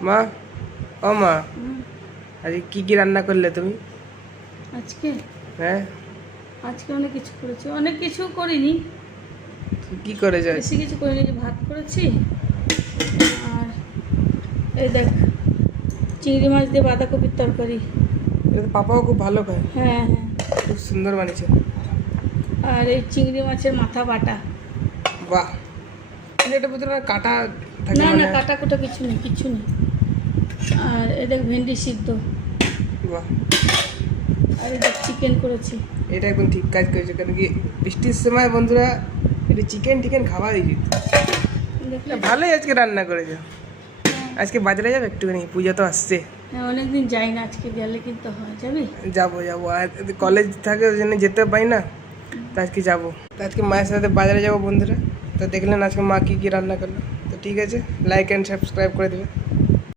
মা, ও মা, আজকে কি কি রান্না করলে তুমি? আজকে হ্যাঁ, আজকে অনেক কিছু করেছি, অনেক কিছু করিনি, কি করে যায়? বেশি কিছু করিনি। যে ভাত করেছি, আর এই দেখ চিংড়ি মাছ দিয়ে বাঁধাকপির তরকারি। এটা তো পাপাও খুব ভালো খায়, হ্যাঁ হ্যাঁ, খুব সুন্দর বানিয়েছে। আর এই চিংড়ি মাছের মাথা বাটা। বাহ, এটা ভিতরে কাটা থাকে না মানে? না, কাটা কুটা কিছু নেই, কিছু নেই। আর এই দেখ ভেন্ডি সিদ্ধ, বাহ, আর এই দেখ চিকেন করেছি। এটা একদম ঠিক কাজ করেছে, কারণ কি বৃষ্টির সময় বন্ধুরা একটু চিকেন টিকেন খাওয়া দিয়েছি। দেখলে? ভালোই আজকে রান্না করেছো। আজকে বাজারে যাবে একটুখানি, পূজা তো আসছে। হ্যাঁ, অনেকদিন যাই না, আজকে গেলে কিন্তু হয়। যাবি? যাবো যাবো, আর কলেজ থাকে ওই জন্য যেতে পাই না, তো আজকে যাবো। তো আজকে মায়ের সাথে বাজারে যাবো বন্ধুরা। তো দেখলেন আজকে মা কী কী রান্না করলো। তো ঠিক আছে, লাইক অ্যান্ড সাবস্ক্রাইব করে দেবে।